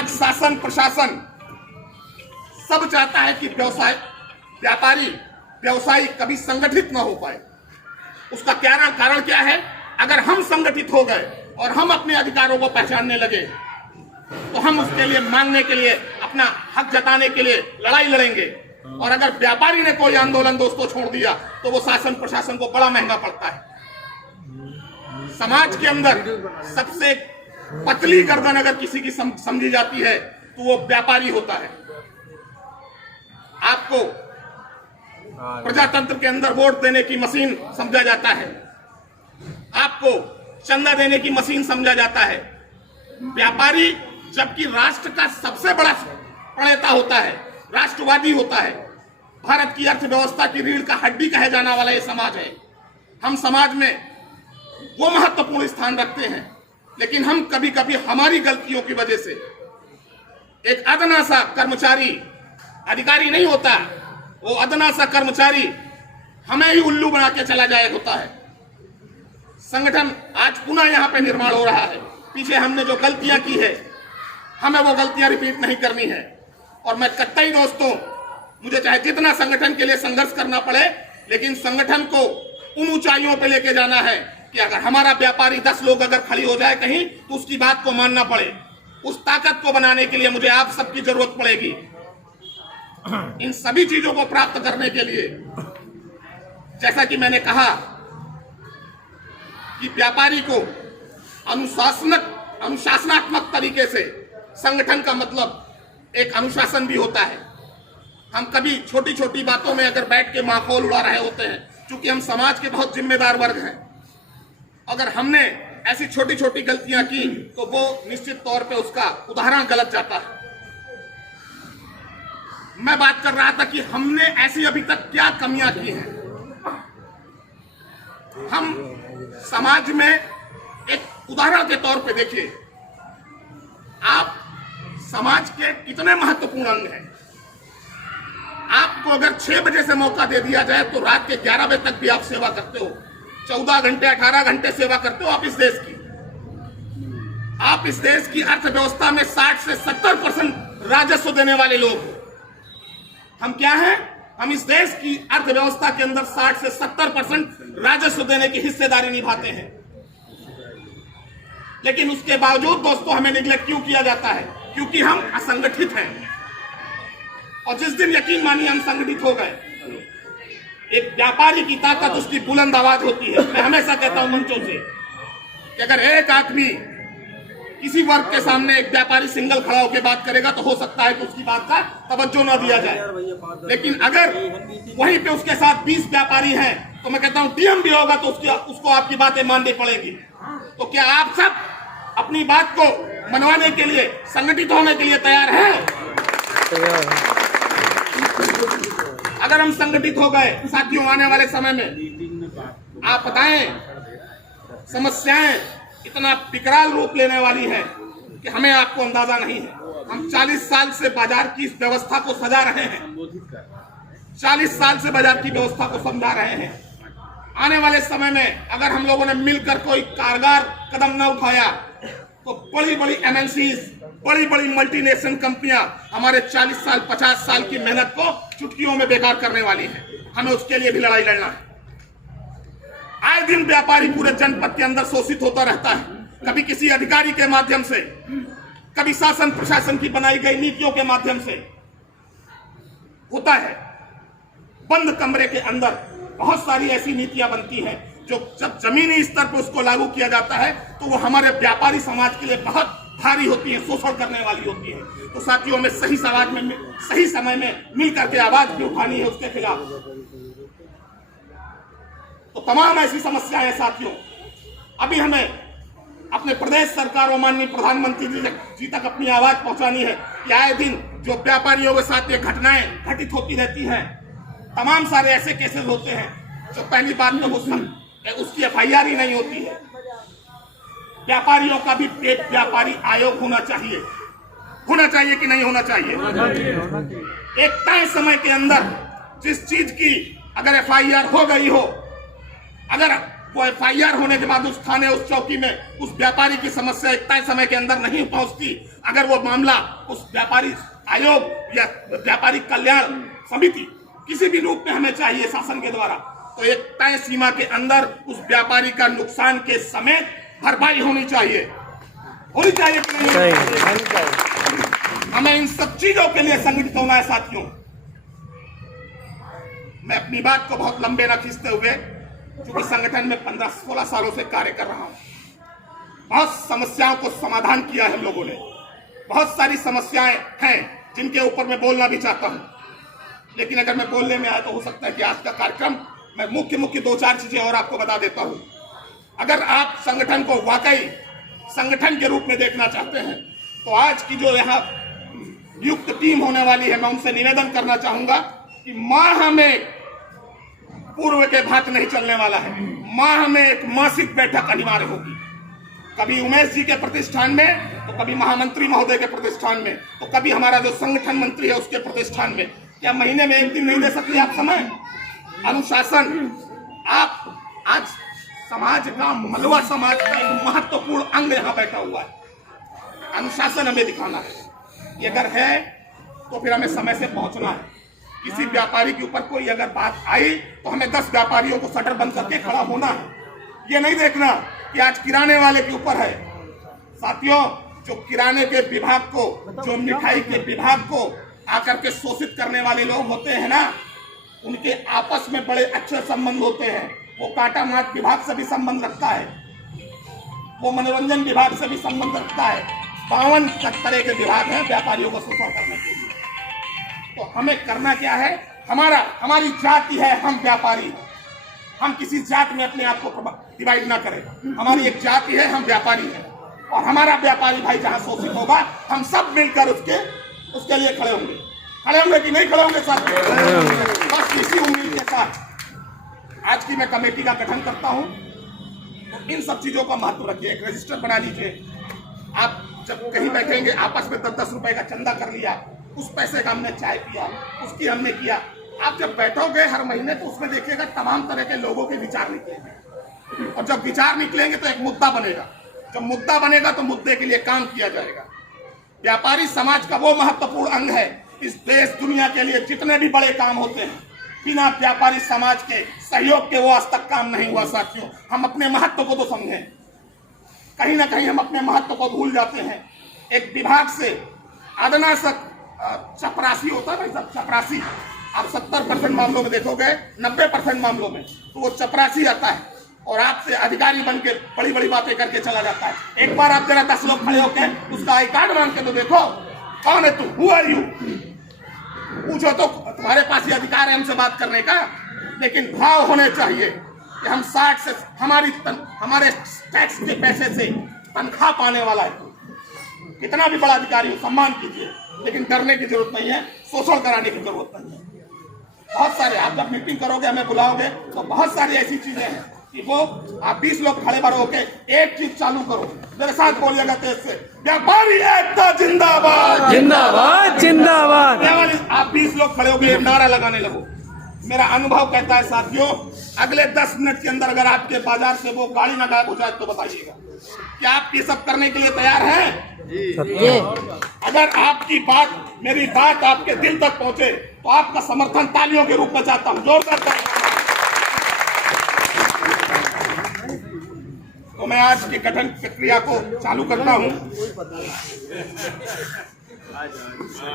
आज शासन प्रशासन सब चाहता है कि व्यवसायी कभी संगठित न हो पाए। उसका कारण क्या है? अगर हम संगठित हो गए और हम अपने अधिकारों को पहचानने लगे तो हम उसके लिए मांगने के लिए, अपना हक जताने के लिए लड़ाई लड़ेंगे। और अगर व्यापारी ने कोई आंदोलन दोस्तों छोड़ दिया तो वो शासन प्रशासन को बड़ा महंगा पड़ता है। समाज के अंदर सबसे पतली गर्दन अगर किसी की समझी जाती है तो वो व्यापारी होता है। आपको प्रजातंत्र के अंदर वोट देने की मशीन समझा जाता है, आपको चंदा देने की मशीन समझा जाता है। व्यापारी जबकि राष्ट्र का सबसे बड़ा प्रणेता होता है, राष्ट्रवादी होता है, भारत की अर्थव्यवस्था की रीढ़ का हड्डी कहे जाने वाला ये समाज है। हम समाज में वो महत्वपूर्ण स्थान रखते हैं, लेकिन हम कभी कभी हमारी गलतियों की वजह से एक अदना सा कर्मचारी, अधिकारी नहीं होता, वो अदना सा कर्मचारी हमें ही उल्लू बना के चला जाए होता है। संगठन आज पुनः यहाँ पे निर्माण हो रहा है। पीछे हमने जो गलतियां की है हमें वो गलतियां रिपीट नहीं करनी है। और मैं कतई दोस्तों, मुझे चाहे जितना संगठन के लिए संघर्ष करना पड़े, लेकिन संगठन को उन ऊंचाइयों पे लेके जाना है कि अगर हमारा व्यापारी 10 लोग अगर खड़ी हो जाए कहीं तो उसकी बात को मानना पड़े। उस ताकत को बनाने के लिए मुझे आप सबकी जरूरत पड़ेगी। इन सभी चीजों को प्राप्त करने के लिए, जैसा कि मैंने कहा कि व्यापारी को अनुशासनात्मक तरीके से, संगठन का मतलब एक अनुशासन भी होता है। हम कभी छोटी छोटी बातों में अगर बैठ के माहौल उड़ा रहे होते हैं, क्योंकि हम समाज के बहुत जिम्मेदार वर्ग हैं। अगर हमने ऐसी छोटी छोटी गलतियां की तो वो निश्चित तौर पे उसका उदाहरण गलत जाता है। मैं बात कर रहा था कि हमने ऐसी अभी तक क्या कमियां की हैं। हम समाज में एक उदाहरण के तौर पे देखिए, आप समाज के कितने महत्वपूर्ण अंग हैं। आपको अगर 6 बजे से मौका दे दिया जाए तो रात के 11 बजे तक भी आप सेवा करते हो। 14 घंटे 18 घंटे सेवा करते हो आप इस देश की। आप इस देश की अर्थव्यवस्था में 60 से 70% राजस्व देने वाले लोग हो। हम क्या हैं? हम इस देश की अर्थव्यवस्था के अंदर 60 से 70% राजस्व देने की हिस्सेदारी निभाते हैं। लेकिन उसके बावजूद दोस्तों हमें निग्लेक्ट क्यों किया जाता है? क्योंकि हम असंगठित हैं। और जिस दिन यकीन मानिए हम संगठित हो गए, एक व्यापारी की ताकत उसकी बुलंद आवाज होती है। मैं हमेशा कहता हूं मंचों से कि अगर एक आदमी किसी वर्ग के सामने, एक व्यापारी सिंगल खड़ा होकर बात करेगा तो हो सकता है कि उसकी बात का तवज्जो न दिया जाए। लेकिन अगर वहीं पे उसके साथ 20 व्यापारी हैं तो मैं कहता हूं डीएम भी होगा तो उसको आपकी बातें माननी पड़ेगी। तो क्या आप सब अपनी बात को मनवाने के लिए, संगठित होने के लिए तैयार हैं? अगर हम संगठित हो गए साथियों, आने वाले समय में आप बताएं, समस्याएं इतना विकराल रूप लेने वाली है कि हमें आपको अंदाजा नहीं है। हम 40 साल से बाजार की इस व्यवस्था को सजा रहे हैं, 40 साल से बाजार की व्यवस्था को समझा रहे हैं। आने वाले समय में अगर हम लोगों ने मिलकर कोई कारगर कदम न उठाया तो बड़ी बड़ी एमएनसीज, बड़ी बड़ी मल्टीनेशनल कंपनियां हमारे 40 साल 50 साल की मेहनत को चुटकियों में बेकार करने वाली है। हमें उसके लिए भी लड़ाई लड़ना है। आए दिन व्यापारी पूरे जनपद के अंदर शोषित होता रहता है, कभी किसी अधिकारी के माध्यम से, कभी शासन प्रशासन की बनाई गई नीतियों के माध्यम से होता है। बंद कमरे के अंदर बहुत सारी ऐसी नीतियां बनती हैं जो जब जमीनी स्तर पर उसको लागू किया जाता है तो वो हमारे व्यापारी समाज के लिए बहुत भारी होती है, शोषण करने वाली होती है। तो साथियों में सही समय में मिल करके आवाज भी उठानी है उसके खिलाफ। तो तमाम ऐसी समस्याएं हैं साथियों। अभी हमें अपने प्रदेश सरकार और माननीय प्रधानमंत्री जी तक अपनी आवाज पहुंचानी है कि आए दिन जो व्यापारियों के साथ ये घटनाएं घटित होती रहती हैं, तमाम सारे ऐसे केसेस होते हैं जो पहली बात तो उसकी FIR ही नहीं होती है। व्यापारियों का भी एक व्यापारी आयोग होना चाहिए कि नहीं होना चाहिए? एक तय समय के अंदर जिस चीज की अगर FIR हो गई हो, अगर वो FIR होने के बाद उस थाने, उस चौकी में उस व्यापारी की समस्या एक तय समय के अंदर नहीं पहुंचती, अगर वो मामला उस व्यापारी आयोग या व्यापारी कल्याण समिति किसी भी रूप में हमें चाहिए शासन के द्वारा, तो एक तय सीमा के अंदर उस व्यापारी का नुकसान के समेत भरपाई होनी चाहिए कि नहीं? हमें इन सब चीजों के लिए संगठित होना है साथियों। मैं अपनी बात को बहुत लंबे न खींचते हुए, क्योंकि संगठन में 15-16 सालों से कार्य कर रहा हूं, बहुत समस्याओं को समाधान किया है हम लोगों ने। बहुत सारी समस्याएं हैं जिनके ऊपर मैं बोलना भी चाहता हूं, लेकिन अगर मैं बोलने में आया तो हो सकता है कि आज का कार्यक्रम मैं मुख्य 2-4 चीजें और आपको बता देता हूं। अगर आप संगठन को वाकई संगठन के रूप में देखना चाहते हैं, तो आज की जो यहाँ नियुक्त टीम होने वाली है, मैं उनसे निवेदन करना चाहूंगा कि माह में पूर्व के भांति नहीं चलने वाला है। माह में एक मासिक बैठक अनिवार्य होगी, कभी उमेश जी के प्रतिष्ठान में, तो कभी महामंत्री महोदय के प्रतिष्ठान में, तो कभी हमारा जो संगठन मंत्री है उसके प्रतिष्ठान में। क्या महीने में एक दिन नहीं दे सकते आप समय? अनुशासन, आप आज समाज का, मलवा समाज का एक महत्वपूर्ण अंग यहाँ बैठा हुआ है। अनुशासन हमें दिखाना है। ये अगर है तो फिर हमें समय से पहुंचना है। किसी व्यापारी के ऊपर कोई अगर बात आई तो हमें 10 व्यापारियों को शटर बंद करके खड़ा होना है। ये नहीं देखना कि आज किराने वाले के ऊपर है। साथियों, जो किराने के विभाग को, जो मिठाई के विभाग को आकर के शोषित करने वाले लोग होते हैं ना, उनके आपस में बड़े अच्छे संबंध होते हैं। वो काटा मार्ट विभाग से भी संबंध रखता है, वो मनोरंजन विभाग से भी संबंध रखता है। 52 तरह के विभाग हैं व्यापारियों को शोषण करने के लिए। तो हमें करना क्या है? हमारी जाति है, हम व्यापारी। हम किसी जात में अपने आप को डिवाइड ना करें। हमारी एक जाति है, हम व्यापारी हैं, और हमारा व्यापारी भाई जहां शोषित होगा, हम सब मिलकर उसके लिए खड़े होंगे कि नहीं खड़े होंगे साथ? बस इसी उम्मीद के साथ आज की मैं कमेटी का गठन करता हूं। तो इन सब चीजों का महत्व रखिए। एक रजिस्टर बना लीजिए। आप जब कहीं बैठेंगे, आपस में 10-10 रुपए का चंदा कर लिया, उस पैसे का हमने चाय पिया, उसकी हमने किया। आप जब बैठोगे हर महीने, तो उसमें देखिएगा तमाम तरह के लोगों के विचार निकलेंगे, और जब विचार निकलेंगे तो एक मुद्दा बनेगा। जब मुद्दा बनेगा तो मुद्दे के लिए काम किया जाएगा। व्यापारी समाज का वो महत्वपूर्ण अंग है। इस देश दुनिया के लिए जितने भी बड़े काम होते हैं, बिना व्यापारी समाज के सहयोग के वो आज तक काम नहीं हुआ। साथियों, हम अपने महत्व को तो समझें। कहीं ना कहीं हम अपने महत्व को भूल जाते हैं। एक विभाग से आदना तक चपरासी होता है भाई साहब, चपरासी। आप 70% मामलों में देखोगे, 90% मामलों में तो वो चपरासी आता है और आपसे अधिकारी बन के बड़ी बड़ी बातें करके चला जाता है। एक बार आप जरा 10 लोग खड़े होकर उसका आई कार्ड मांग के तो देखो, कौन है तू, हु आर यू, पूछो तो तुम्हारे पास ये अधिकार है हमसे बात करने का। लेकिन भाव होने चाहिए कि हम 60 से हमारे टैक्स के पैसे से तनख्वाह पाने वाला है। कितना भी बड़ा अधिकारी हो, सम्मान कीजिए, लेकिन डरने की जरूरत नहीं है, शोषण कराने की जरूरत नहीं है। बहुत सारे, आप जब मीटिंग करोगे, हमें बुलाओगे, तो बहुत सारी ऐसी चीजें हैं कि वो आप 20 लोग खड़े भर होके एक चीज चालू करो, मेरे साथ बोलिएगा तेज से, व्यापारी एकता जिंदाबाद, जिंदाबाद जिंदाबाद। आप 20 लोग खड़े होके नारा लगाने लगो। मेरा अनुभव कहता है साथियों, अगले 10 मिनट के अंदर अगर आपके बाजार से वो गाड़ी ना गायब हो जाए तो बताइएगा, क्या आप ये सब करने के लिए तैयार हैं? अगर आपकी बात, मेरी बात आपके दिल तक पहुंचे, तो आपका समर्थन तालियों के रूप में चाहता हूं, जोरदार। तो मैं आज की गठन प्रक्रिया को चालू करता हूं।